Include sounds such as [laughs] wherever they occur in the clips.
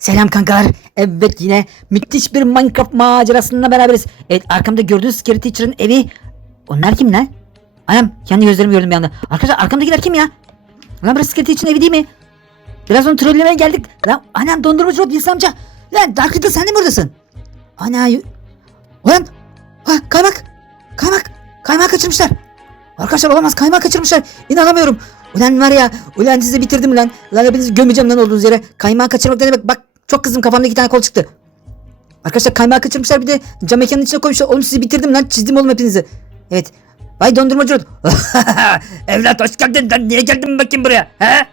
Selam kankalar. Evet yine müthiş bir Minecraft macerasında beraberiz. Evet arkamda gördüğünüz Scary Teacher'ın evi. Onlar kim lan? Anam kendi gözlerimi gördüm bir anda. Arkadaşlar arkamdakiler kim ya? Lan burası Scary Teacher'ın evi değil mi? Biraz onu trollemeye geldik. Lan anam dondurmacı Rod Wilson amca. Lan Dark Riddle sen de buradasın? Ana Ulan ha, kaymak kaymak kaymağı kaçırmışlar. Arkadaşlar olamaz kaymağı kaçırmışlar. İnanamıyorum. Ulan var ya ulan sizi bitirdim lan. Lan hepinizi gömeceğim lan olduğunuz yere. Kaymağı kaçırmak ne demek? Bak çok kızdım kafamda iki tane kol çıktı. Arkadaşlar kaymağı kaçırmışlar bir de cam mekanın içine koymuşlar. Oğlum sizi bitirdim lan çizdim oğlum hepinizi. Evet. Bay dondurmacı Rod. [laughs] Evlat hoş geldin. Lan niye geldin bakayım buraya? He?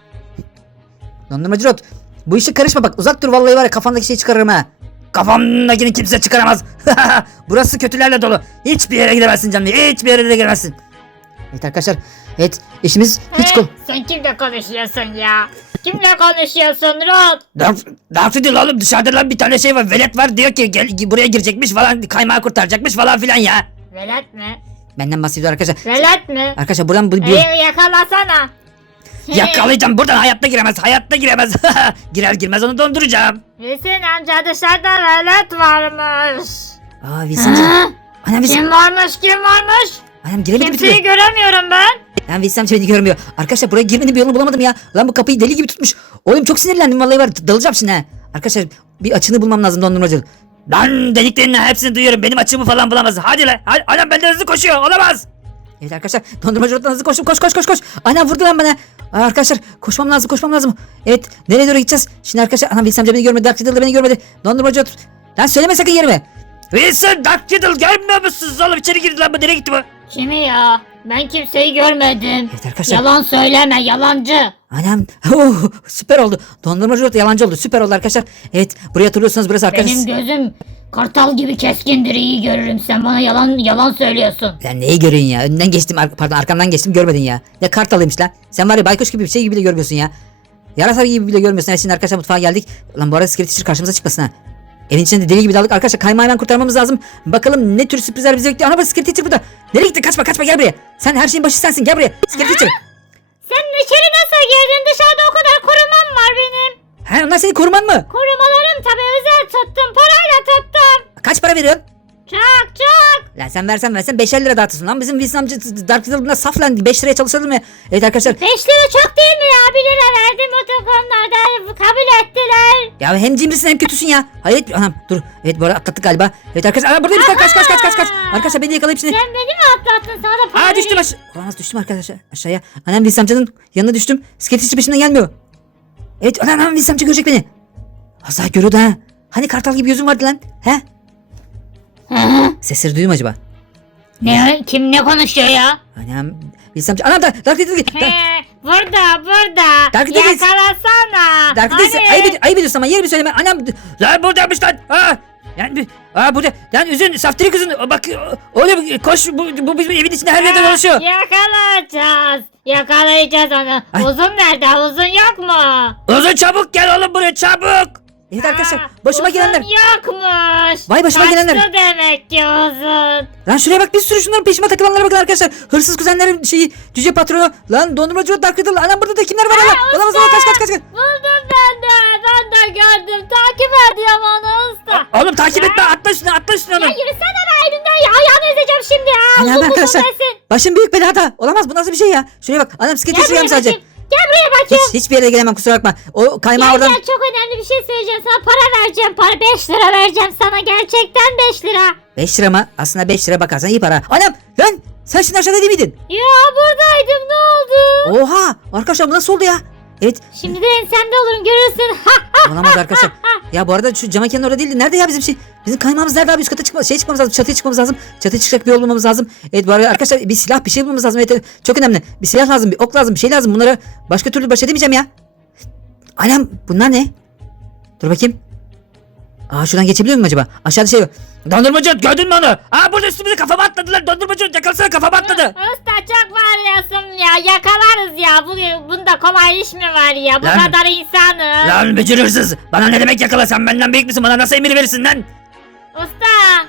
Dondurmacı Rod. Bu işe karışma bak uzak dur vallahi var ya kafandaki şeyi çıkarırım ha. Kafamdakini kimse çıkaramaz. [laughs] Burası kötülerle dolu. Hiçbir yere gidemezsin canım. Hiçbir yere de gidemezsin. Evet arkadaşlar. Evet işimiz hiç kol. He, Sen kimle konuşuyorsun ya? Kimle konuşuyorsun Rod? Darf, Darf değil oğlum dışarıda lan bir tane şey var. Velet var diyor ki gel, buraya girecekmiş falan kaymağı kurtaracakmış falan filan ya. Velet mi? Benden bahsediyor arkadaşlar. Velet mi? Arkadaşlar buradan bu, bir, Ee, yakalasana. [laughs] Yakalayacağım buradan hayatta giremez hayatta giremez. [laughs] Girer girmez onu donduracağım. Hüseyin amca dışarıda velet varmış. Aa Wilson'cım. Wilson. Kim varmış kim varmış? Anam giremedim bir Kimseyi türlü. göremiyorum ben. Lan Wilson beni görmüyor. Arkadaşlar buraya girmenin bir yolunu bulamadım ya. Lan bu kapıyı deli gibi tutmuş. Oğlum çok sinirlendim vallahi var. Dalacağım şimdi ha. Arkadaşlar bir açını bulmam lazım dondurmacı. Lan dediklerinin hepsini duyuyorum. Benim açımı falan bulamaz. Hadi lan. Hadi, anam benden hızlı koşuyor. Olamaz. Evet arkadaşlar dondurmacılıktan hızlı koştum. Koş koş koş koş. Ana vurdu lan bana. Aa, arkadaşlar koşmam lazım koşmam lazım. Evet nereye doğru gideceğiz? Şimdi arkadaşlar anam amca beni görmedi. Dark Riddle beni görmedi. Dondurmacı Lan söyleme sakın yerime. Wilson Dark Riddle görmüyor musunuz oğlum? İçeri girdi lan bu. Nereye gitti bu? Kimi ya? Ben kimseyi görmedim. Evet arkadaşlar. Yalan söyleme yalancı. Anam oh, süper oldu. Dondurmacı Rot yalancı oldu. Süper oldu arkadaşlar. Evet buraya hatırlıyorsunuz burası arkadaşlar. Benim gözüm kartal gibi keskindir iyi görürüm. Sen bana yalan yalan söylüyorsun. Sen neyi görüyorsun ya? Önden geçtim ar- pardon arkamdan geçtim görmedin ya. Ne kartalıymış lan. Sen var ya baykuş gibi bir şey gibi bile görmüyorsun ya. Yarasa gibi bile görmüyorsun. Evet, şimdi arkadaşlar mutfağa geldik. Lan bu arada Teacher karşımıza çıkmasın ha. Evin içinde de deli gibi daldık. Arkadaşlar kaymağı hemen kurtarmamız lazım. Bakalım ne tür sürprizler bizi bekliyor. Ana bak Scary Teacher burada. Nereye gittin? Kaçma kaçma gel buraya. Sen her şeyin başı sensin. Gel buraya. Scary Teacher. Sen içeri nasıl girdin? Dışarıda o kadar korumam var benim. Ha onlar senin koruman mı? Korumalarım tabii özel tuttum. Parayla tuttum. Kaç para veriyorsun? Çok çok. Lan sen versen versen 5'er lira dağıtırsın lan. Bizim Wilson amca Dark Riddle buna saf lan 5 liraya çalışalım mı? Evet arkadaşlar 5 lira çok değil mi ya? 1 lira verdim Ya hem cimrisin hem kötüsün ya. Hayır anam dur. Evet bu arada atlattık galiba. Evet arkadaşlar ana buradaymış kaç kaç kaç kaç kaç. Arkadaşlar beni yakalayıp şimdi. Sen beni mi atlattın? Sana da para Aa düştüm aşağı. Olamaz düştüm arkadaşlar aşağıya. Anam Wilson amcanın yanına düştüm. Sketici peşinden gelmiyor. Evet anam anam Wilson amca görecek beni. Daha görüyordu ha. Hani kartal gibi gözün vardı lan. He? Sesleri duydun mu acaba? Ne? Kim ne konuşuyor ya? Anam amca. Anam da Dark Riddle. He, burada burada. Dark Riddle- Yakalasana. Dark Riddle. Hani? Ayıp, ed- ayıp ediyorsun ama yerimi söyleme. Anam. Lan buradaymış lan. Ha. Yani, aa burada. Lan üzün saftiri kızın. Bak oğlum koş bu, bu bizim evin içinde her yerde dolaşıyor. Yakalayacağız. Yakalayacağız onu. Ay. Uzun nerede? Uzun yok mu? Uzun çabuk gel oğlum buraya çabuk. Evet arkadaşlar Ha, başıma uzun gelenler. yokmuş. Vay başıma Kaçtı gelenler. demek ki uzun. Lan şuraya bak bir sürü şunların peşime takılanlara bakın arkadaşlar. Hırsız kuzenlerin şeyi cüce patronu. Lan dondurmacı Dark Riddle. Anam burada da kimler var lan? Olamaz olamaz kaç kaç kaç kaç. Buldum ben de. Ben de gördüm. Takip ediyorum onu usta. Oğlum takip etme atla üstüne atla üstüne Ya onu. yürüsene be elinden ya. Ayağını ezeceğim şimdi ya. Anam Uzun uzun arkadaşlar. desin. Başım büyük belada. Olamaz bu nasıl bir şey ya. Şuraya bak. Anam skate buraya sadece. bakayım. Gel buraya bakayım. Hiç, hiçbir yere gelemem kusura bakma. O kaymağı Gel oradan. gel çok önemli bir şey söyleyeceğim sana para vereceğim para 5 lira vereceğim sana gerçekten 5 lira 5 lira mı? Aslında 5 lira bakarsan iyi para. Anam lan sen şimdi aşağıda değil miydin? Ya buradaydım ne oldu Oha arkadaşlar bu nasıl oldu ya? Evet Şimdi de ensende olurum görürsün olamaz arkadaşlar. Ya bu arada şu cam mekanın orada değildi. Nerede ya bizim şey? Bizim kaymağımız nerede abi? Üst kata çıkmamız, şey çıkmamız lazım. Çatıya çıkmamız lazım. Çatıya çıkacak bir yol bulmamız lazım. Evet bu arada arkadaşlar bir silah bir şey bulmamız lazım. Evet, çok önemli. Bir silah lazım, bir ok lazım, bir şey lazım. Bunlara başka türlü baş edemeyeceğim ya. Anam bunlar ne? Dur bakayım. Aa şuradan geçebiliyor muyum acaba? Aşağıda şey. Dondurmacı gördün mü onu? Aa burada üstümüze kafama atladılar. Dondurmacı yakalasana kafama atladı. Usta yakalarız ya bu, bunda kolay iş mi var ya bu Lan. kadar insanız Lan hırsız. Bana ne demek yakala sen benden büyük müsün? Bana nasıl emir verirsin lan? Usta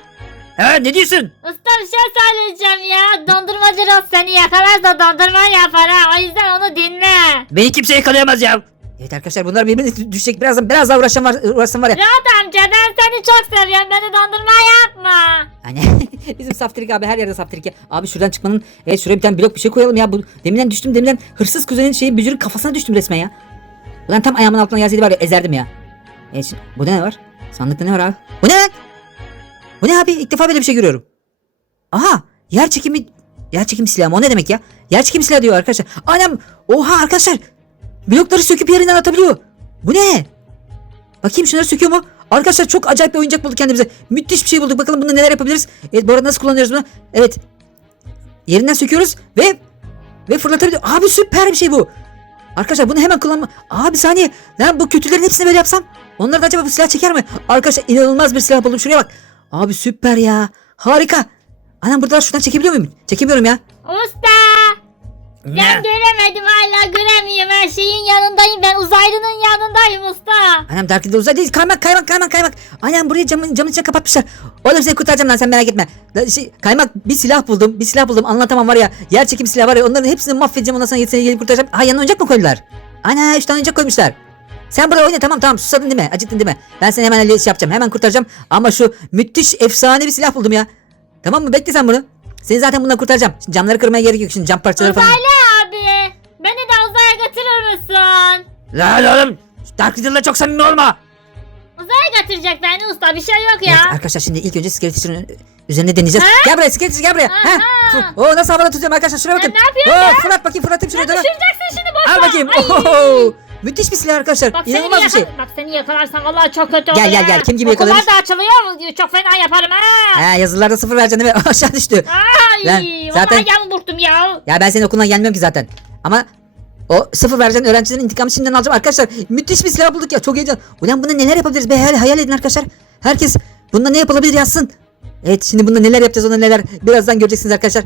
He ne diyorsun? Usta bir şey söyleyeceğim ya dondurmacı Ross seni yakalarsa dondurma yapar ha o yüzden onu dinle Beni kimse yakalayamaz ya. Evet arkadaşlar bunlar birbirine düşecek. Birazdan biraz daha uğraşan var, uğraşsam var ya. Murat amca ben seni çok seviyorum. Beni dondurma yapma. Hani [laughs] bizim saftirik abi her yerde saftirik ya. Abi şuradan çıkmanın evet şuraya bir tane blok bir şey koyalım ya. Bu deminden düştüm deminden hırsız kuzenin şeyi bücürün kafasına düştüm resmen ya. Ulan tam ayağımın altına gelseydi var ya ezerdim ya. Evet şimdi, burada ne var? Sandıkta ne var abi? Bu ne lan? Bu ne abi? İlk defa böyle bir şey görüyorum. Aha yer çekimi yer çekimi silahı mı? O ne demek ya? Yer çekimi silahı diyor arkadaşlar. Anam oha arkadaşlar. Blokları söküp yerinden atabiliyor. Bu ne? Bakayım şunları söküyor mu? Arkadaşlar çok acayip bir oyuncak bulduk kendimize. Müthiş bir şey bulduk. Bakalım bunda neler yapabiliriz. Evet bu arada nasıl kullanıyoruz bunu? Evet. Yerinden söküyoruz ve ve fırlatabiliyor. Abi süper bir şey bu. Arkadaşlar bunu hemen kullanma. Abi saniye. Lan bu kötülerin hepsini böyle yapsam. Onlar da acaba bu silah çeker mi? Arkadaşlar inanılmaz bir silah buldum. Şuraya bak. Abi süper ya. Harika. Anam burada şuradan çekebiliyor muyum? Çekemiyorum ya. Usta. Ben göremedim hala göremiyorum. Her şeyin yanındayım. Ben uzaylının yanındayım usta. Anam Dark Riddle uzay değil. Kaymak kaymak kaymak kaymak. Anam burayı camın, camın içine kapatmışlar. Oğlum seni kurtaracağım lan sen merak etme. Şey, kaymak bir silah buldum. Bir silah buldum. Anlatamam var ya. Yer çekim silahı var ya. Onların hepsini mahvedeceğim. Ondan sonra seni gelip kurtaracağım. Ha yanına oyuncak mı koydular? Ana 3 tane oyuncak koymuşlar. Sen burada oyna tamam tamam susadın değil mi? Acıktın değil mi? Ben seni hemen şey yapacağım. Hemen kurtaracağım. Ama şu müthiş efsane bir silah buldum ya. Tamam mı? Bekle sen bunu. Seni zaten bundan kurtaracağım. Şimdi camları kırmaya gerek yok. Şimdi cam parçaları falan. Uzaylı müsün? Lan oğlum. Dark Riddle'la çok samimi olma. Uzaya götürecek beni usta. Bir şey yok ya. Evet arkadaşlar şimdi ilk önce Skelet Teacher'ın üzerine deneyeceğiz. Gel buraya Skelet gel buraya. Aha. Ha. Oo nasıl havada tutuyorum arkadaşlar şuraya bakın. ne yapıyorsun Oo, ya? Fırlat bakayım fırlatayım şuraya doğru. Düşüreceksin şimdi boş Al bakayım. Oho. Müthiş bir silah arkadaşlar. Bak İnanılmaz bir şey. Bak seni yakalarsam vallahi çok kötü olur Gel, gel, ha. gel. Kim gibi Okullar yakalarız? da açılıyor. Çok fena yaparım ha. Ha yazılarda sıfır vereceksin değil mi? [laughs] Aşağı düştü. Ay, Ben zaten- vallahi yağmur burktum ya. Ya ben senin okuldan gelmiyorum ki zaten. Ama o sıfır vereceksin öğrencilerin intikamını şimdiden alacağım arkadaşlar. Müthiş bir silah bulduk ya çok heyecan. Ulan bunda neler yapabiliriz be hayal, hayal edin arkadaşlar. Herkes bunda ne yapılabilir yazsın. Evet şimdi bunda neler yapacağız onu neler birazdan göreceksiniz arkadaşlar.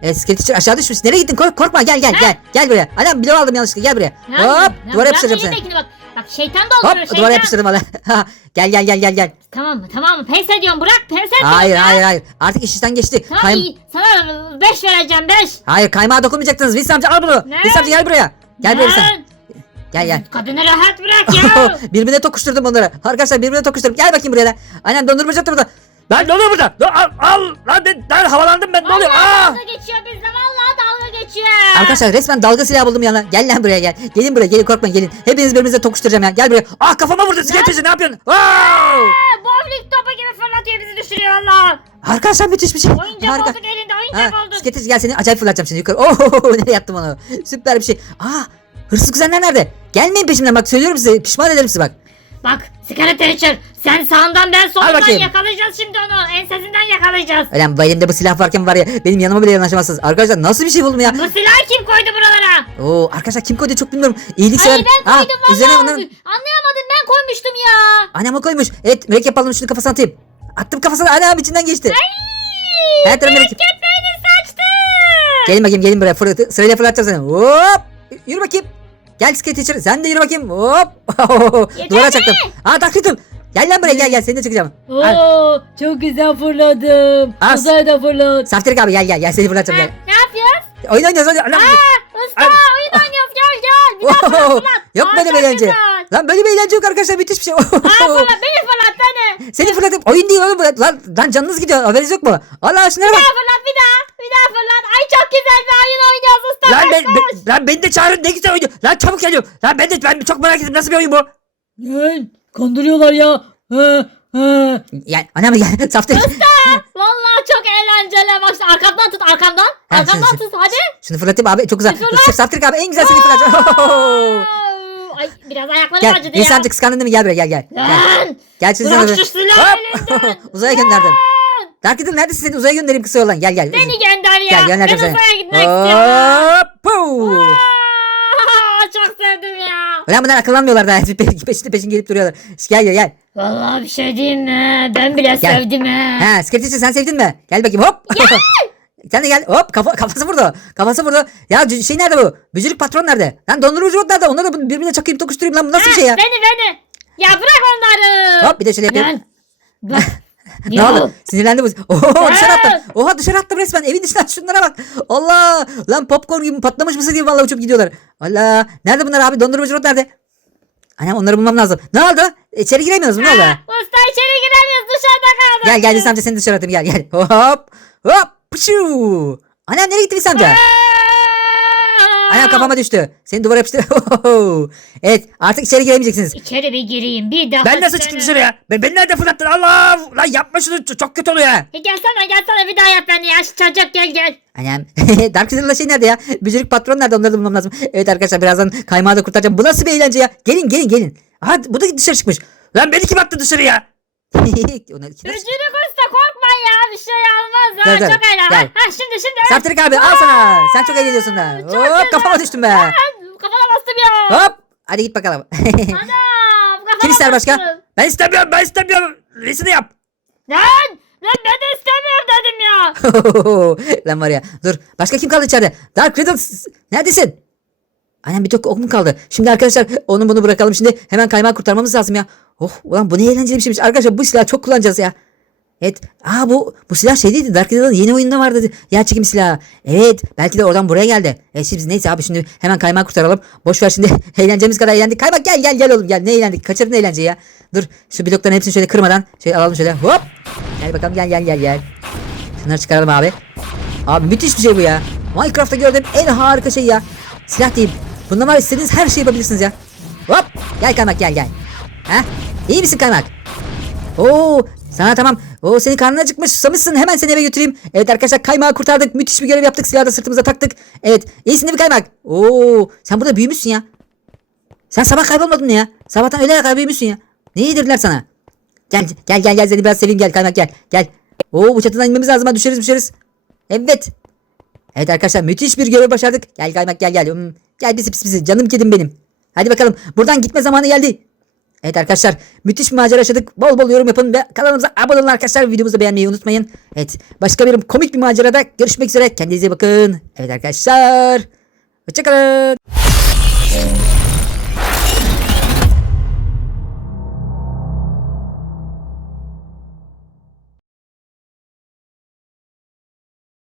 Teacher aşağı düşmüş. Nereye gittin? Kork, korkma gel gel gel. Gel buraya. Anam blok aldım yanlışlıkla gel buraya. Hop duvara yapıştıracağım seni. Bak, bak şeytan Hop dolduruyor şeytan. duvara yapıştırdım valla. [laughs] gel gel gel gel gel. Tamam mı tamam mı pes ediyorum bırak pes ediyorum Hayır hayır hayır. Artık iş işten geçti. Tamam Kaym- iyi sana 5 vereceğim 5. hayır kaymağa dokunmayacaksınız. Wilson amca al bunu. Ne? Wilson amca gel buraya. Gel buraya Wilson. Gel gel. Kadını rahat bırak ya. [laughs] birbirine tokuşturdum onları. Arkadaşlar birbirine tokuşturdum. Gel bakayım buraya. lan. Annem dondurmacı burada. Lan ne oluyor burada? Al, al. Lan ben, ben havalandım ben. Ne oluyor? Vallahi Aa! dalga geçiyor bizle vallahi dalga geçiyor. Arkadaşlar resmen dalga silahı buldum yanına. Gel lan buraya gel. Gelin buraya gelin korkmayın gelin. Hepiniz birbirinize tokuşturacağım ya. Gel buraya. Ah kafama vurdu. Skeleteci ne yapıyorsun? Wow! Ha, Bowling topu gibi fırlatıyor bizi düşürüyor valla. Arkadaşlar müthiş bir şey. Oyuncak Harika. olduk elinde oyuncak Ha, olduk. Skeleteci gel seni acayip fırlatacağım şimdi yukarı. Oh [laughs] nereye yattım onu. Süper bir şey. Aa hırsız kuzenler nerede? Gelmeyin peşimden bak söylüyorum size. Pişman ederim sizi bak. Bak Teacher sen sağından ben solundan bakayım. yakalayacağız şimdi onu. Ensesinden yakalayacağız. Ulan bu elimde bu silah varken var ya benim yanıma bile yanaşamazsınız. Arkadaşlar nasıl bir şey buldum ya? Bu silahı kim koydu buralara? Oo arkadaşlar kim koydu çok bilmiyorum. İyiliksever. Ay ben Ha, koydum valla. üzerine bunların... Anlayamadım ben koymuştum ya. Annem o koymuş. Evet mürekkep aldım şunu kafasına atayım. Attım kafasına annem içinden geçti. Her tarafı mürekkep. mürekkep beni saçtı. Gelin bakayım gelin buraya. Fırlat, sırayla fırlatacağım seni. Hop. Yürü bakayım. Gel skate teacher. Sen de yürü bakayım. Hop. [laughs] Duvara çaktım. Aa tak Riddle. Gel lan buraya gel gel seni de çıkacağım. Al. Oo, çok güzel fırladım. Az. Uzaya da fırlat. Saftirik abi gel gel gel seni fırlatacağım gel. ne yapıyoruz? Oyun oynuyoruz hadi. Anam. Usta Ay. oyun oynuyoruz gel gel. Bir daha fırlat fırlat. Yok Aa, böyle bir eğlence. güzel. Lan böyle bir eğlence yok arkadaşlar müthiş bir şey. Aa [laughs] fırlat beni fırlat beni. Seni fırlatıp oyun değil oğlum. Lan, lan canınız gidiyor haberiniz yok mu? Allah Bir bak. daha fırlat bir daha. Bir daha fırlat. Ay çok güzel bir oyun usta. Lan, ben, ben- lan beni de çağırın ne güzel oynuyor. Lan çabuk geliyorum. Lan ben de ben çok merak ettim nasıl bir oyun bu? Lan, kandırıyorlar ya. Ha, ha. Yani anam gel [laughs] saftirik. Vallahi çok eğlenceli. Bak işte arkamdan tut arkamdan. Ha, Arkamdan şu- tut hadi. Şunu fırlatayım abi çok güzel. Fırlat. Saftirik abi en güzel seni fırlatacağım. Ay biraz ayaklarım gel. acıdı ya. amca kıskandın değil mi? Gel buraya gel gel. Gel, Lan. gel şimdi Bırak sana- şu silahı Hop. elinden. [laughs] uzaya gönderdim. Dark Riddle neredesin seni uzaya göndereyim kısa yoldan. Gel gel. Beni gönder ya. Gel gönderdim ben seni. uzaya gitmek istiyorum. Çok sevdim ya. Ulan bunlar akıllanmıyorlar daha. [laughs] Pe- Peşin peşin gelip duruyorlar. Gel gel gel. Vallahi bir şey diyeyim mi? Ben bile Gel. sevdim ha. Ha Skeletor sen sevdin mi? Gel bakayım hop. [laughs] sen de gel. Hop kafa, kafası vurdu. Kafası vurdu. Ya şey nerede bu? Bücürük patron nerede? Lan dondurucu rot nerede? Onları da birbirine çakayım tokuşturayım lan bu nasıl bir şey ya? Beni beni. Ya bırak onları. Hop bir de şöyle yapayım. Lan. Bak. [laughs] Ne oldu? Sinirlendi bu. [laughs] Oho dışarı attım. Oha dışarı attım resmen. Evin dışına şunlara bak. Allah. Lan popcorn gibi patlamış mısır gibi vallahi uçup gidiyorlar. Allah. Nerede bunlar abi? Dondurucu rot nerede? Anam onları bulmam lazım. Ne oldu? İçeri giremiyoruz mu ne oldu? Usta içeri giremiyoruz dışarıda kaldık. Gel gel İhsan amca seni dışarı atayım gel gel. Hop hop pşu. Anam nereye gitti İhsan amca? Anam kafama düştü. Seni duvara yapıştır. [laughs] evet artık içeri giremeyeceksiniz. İçeri bir gireyim bir daha. Ben nasıl çıktım dışarıya? Ben, beni nerede fırlattın? Allah! Lan yapma şunu çok kötü oluyor. E, Gelsene gelsene bir daha yap beni ya şu çocuk gel gel. Anam. [laughs] Dark Riddle'la şey nerede ya? Bücürük patron nerede? Onları da bulmam lazım. Evet arkadaşlar birazdan kaymağı da kurtaracağım. Bu nasıl bir eğlence ya? Gelin gelin gelin. Aha bu da dışarı çıkmış. Lan beni kim attı dışarıya? [laughs] Ona iki de- Ücürük usta korkma ya bir şey olmaz ha Dur, dur, çok eğlen. gel. Ha, şimdi şimdi. Saftirik abi al sana. Sen çok eğleniyorsun da. çok Hop güzel. kafama düştüm be. Ha, Kafana bastım ya. Hop. Hadi git bakalım. [laughs] Anam kafana Kim ister başka? bastım. ben istemiyorum ben istemiyorum. Resini yap. Lan lan ben de istemiyorum dedim ya. [laughs] Lan var ya. Dur. Başka kim kaldı içeride? Dark Riddle. s- Neredesin? Annem bir tek ok mu kaldı? Şimdi arkadaşlar onu bunu bırakalım. Şimdi hemen kaymağı kurtarmamız lazım ya. Oh ulan bu ne eğlenceli bir şeymiş. Arkadaşlar bu silahı çok kullanacağız ya. Evet. Aa bu bu silah şey değildi. Dark Riddle'ın yeni oyunda vardı. Yer çekim silahı. Evet. Belki de oradan buraya geldi. Evet şimdi neyse abi şimdi hemen kaymağı kurtaralım. Boş ver şimdi [laughs] eğleneceğimiz kadar eğlendik. Kaymak gel gel gel oğlum gel. Ne eğlendik? Kaçırdın eğlenceyi ya. Dur şu blokların hepsini şöyle kırmadan şey alalım şöyle. Hop. Gel bakalım gel gel gel gel. Şunları çıkaralım abi. Abi müthiş bir şey bu ya. Minecraft'ta gördüğüm en harika şey ya. Silah değil. Bundan var ya, istediğiniz her şeyi yapabilirsiniz ya. Hop. Gel kaymak gel gel. Ha? İyi misin kaymak? Oo, sana tamam. Oo senin karnın acıkmış. Susamışsın. Hemen seni eve götüreyim. Evet arkadaşlar kaymağı kurtardık. Müthiş bir görev yaptık. Silahı da sırtımıza taktık. Evet. İyisin değil mi kaymak? Oo, sen burada büyümüşsün ya. Sen sabah kaybolmadın mı ya? Sabahtan öğlene kadar büyümüşsün ya. Ne yedirdiler sana? Gel gel gel gel seni biraz seveyim gel kaymak gel. Gel. Oo bu çatıdan inmemiz lazım düşeriz düşeriz. Evet. Evet arkadaşlar müthiş bir görev başardık. Gel kaymak gel gel. Hmm, Gel pisi pisi pisi canım kedim benim. Hadi bakalım buradan gitme zamanı geldi. Evet arkadaşlar müthiş bir macera yaşadık. Bol bol yorum yapın ve kanalımıza abone olun arkadaşlar. Videomuzu beğenmeyi unutmayın. Evet başka bir komik bir macerada görüşmek üzere. Kendinize bakın. Evet arkadaşlar. Hoşçakalın.